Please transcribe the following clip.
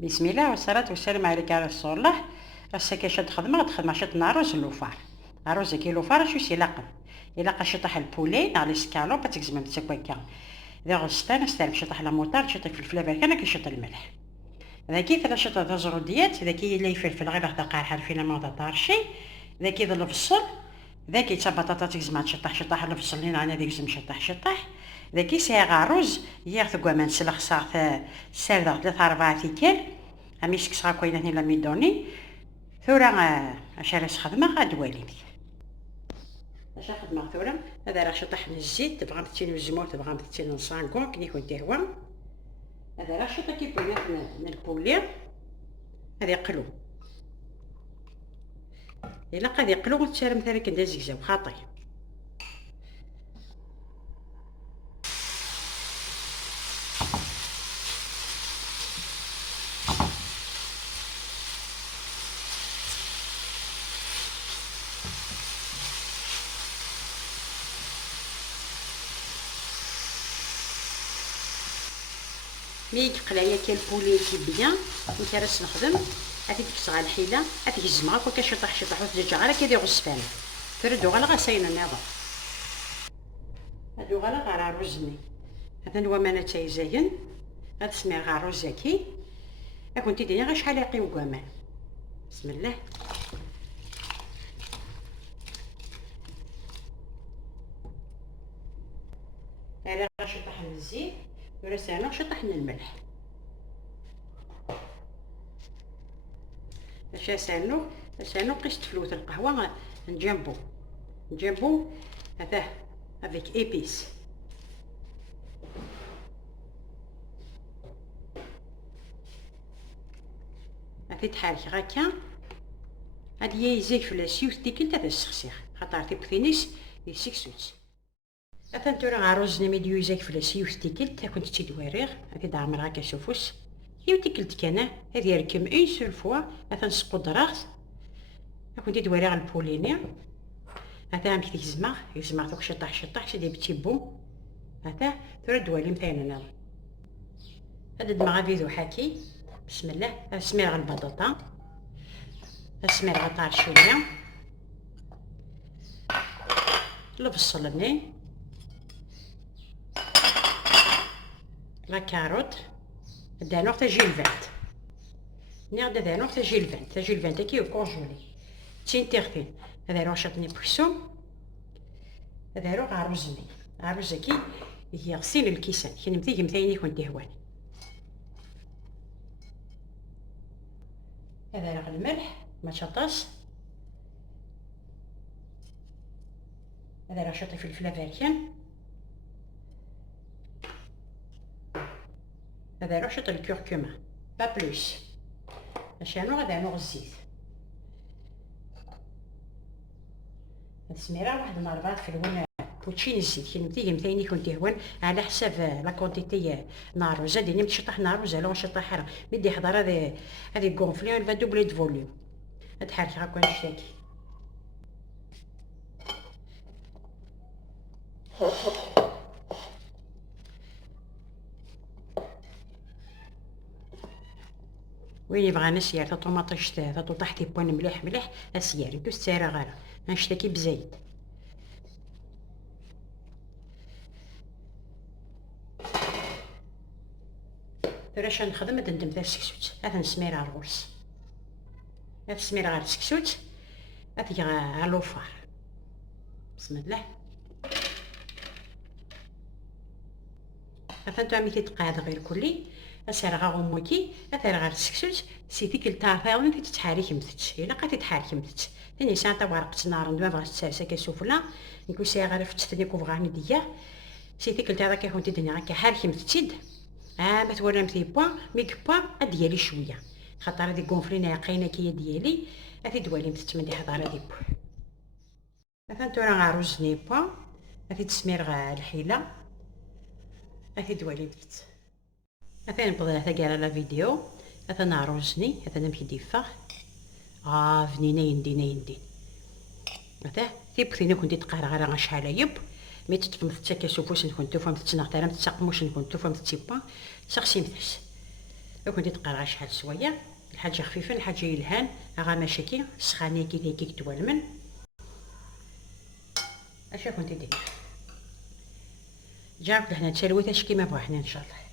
بسم الله والصلاة والسلام عليك على رسول الله. راسك شاد خدمة شاد ناروز اللوفار. ناروز كي لوفار شو سيلاقم إلا شطح البولي على سكالوب تكزم تسكويكا إذا غستان استلم شطح لاموطار شطح في الفلافل كان كيشط الملح ذاكي ثلاث شطح تزروديات ذاكي اللي يفلفل غير بعد قارحة فينا ما طارشي ذاكي ذا الفصل ذاكي تا بطاطا تكزم شطح الفصل لينا انا ديك زم شطح ذاكي ساغا روز ياخذ كوامان سلخ صاغ سالدا 3-4 تيكال اميسك صغا كوينه لا ميدوني ثورا اش راس خدمه غادوالي اش خدمه ثورا هذا راه شطح من الزيت تبغى تشيل الزمور تبغى تشيل نصانكو كي يكون تهوى هذا راه شطح كي بغينا من البولي هذا يقلو الا قاد يقلو تشرم مثلا كندير زيكزاو خاطي مي يقلايا كي البولي كي بيان كي راس نخدم هاتي تفصغ الحيله هاتي الزمغه كون شطح وتجي غير كي غصفان تردو غير غسينا ناضا هادو غير على روزني هذا هو ما نتاي زين هاد سمير غير روزاكي كنتي ديري غير شحال يقيو كوامان بسم الله على شطح الزيت ورسالة شطح من الملح باش سانو قشت فلوت القهوة نجنبو هذا افيك ايبيس هادي تحرك هكا هادي يزيك في السيوت ديك تاع السخسيخ خاطر تيبثينيس يسكسوت هذا نتورا عروزنا ميديو يزاك في السيوت ديكلت كنت تيدويريغ هادي دعمر هكا شوفوس يو ديكلت كان هادي يركم اون سول فوا هذا نسقو دراغ كنت تدويريغ البوليني هذا عم يزمع دوك شطح سيدي بتي بوم هذا تورا دوالي مثلا هذا دماغ فيديو حكي بسم الله سمير البطاطا سمير غطار شويه البصل لا كاروت دانوغ تاع جيلفانت نغدا دانوغ تاع جيلفانت كي كونجولي تين تيغتين هذا روح شطني بكسو هذا روح عروزني كي هي غسيل الكيسان كي نمتيك مثايني كنت هواني هذا راه الملح ما شطاش هذا راه شطي فلفل افريكان هذا روح شط الكركمة با بلوس عشانو غدا نوغ الزيت هاد السميرة واحد النهار في الهون بوتشين الزيت كي نمتيجي مثايني كنت هون على حساب لا كونتيتي ناروزا ديني متشطح ناروزا لو نشطح حرا مدي حضر هذي كونفلي فا دوبلي دو فوليوم هاد حركة هاكا نشتاكي وين يبغى نسير تا طوماطيش تا طحتي بون مليح اسير نتو سيرا غير نشتكي بزيت راش نخدم ندم تاع السكسوت هذا نسمير على الغوص هذا نسمير على السكسوت هذا على لوفار بسم الله هذا نتو عمي تتقاد غير كلي اسير غا غوموكي اثر غير السكسوت سيتيك التافاون انت تتحرك متش الا بقيتي تحرك متش ثاني ساعه تا ورقه نار ندوا بغات تساسا كسوفلا نكون سي غير فتتني كوفغاني ديا سيتيك التا كي كنت دنيا هكا حركي متشد ما تورا متي بوا ميك بوا ديالي شويه خاطر هادي كونفلينا يقينا كي ديالي هادي دوالي متتمدي حضر هادي بوا مثلا تورا غاروزني بوا هادي تسمير غا الحيله هادي دوالي متت مثلا نبدا هذا كاع لا فيديو هذا ناروزني هذا نمشي ديفا فنينه يندي هذا تيبثيني كنت تقرا شحال يب مي تطفم تاكا شوفوش نكون توفم تتنغ ترى متسقموش نكون توفم تيبا شخصي مثش كنت تقرا شحال شويه الحاجه خفيفه الحاجه يلهان غا ماشي سخانه كي توالمن اش كنت دير جاك هنا تسلويت اش كيما بغا حنا ان شاء الله.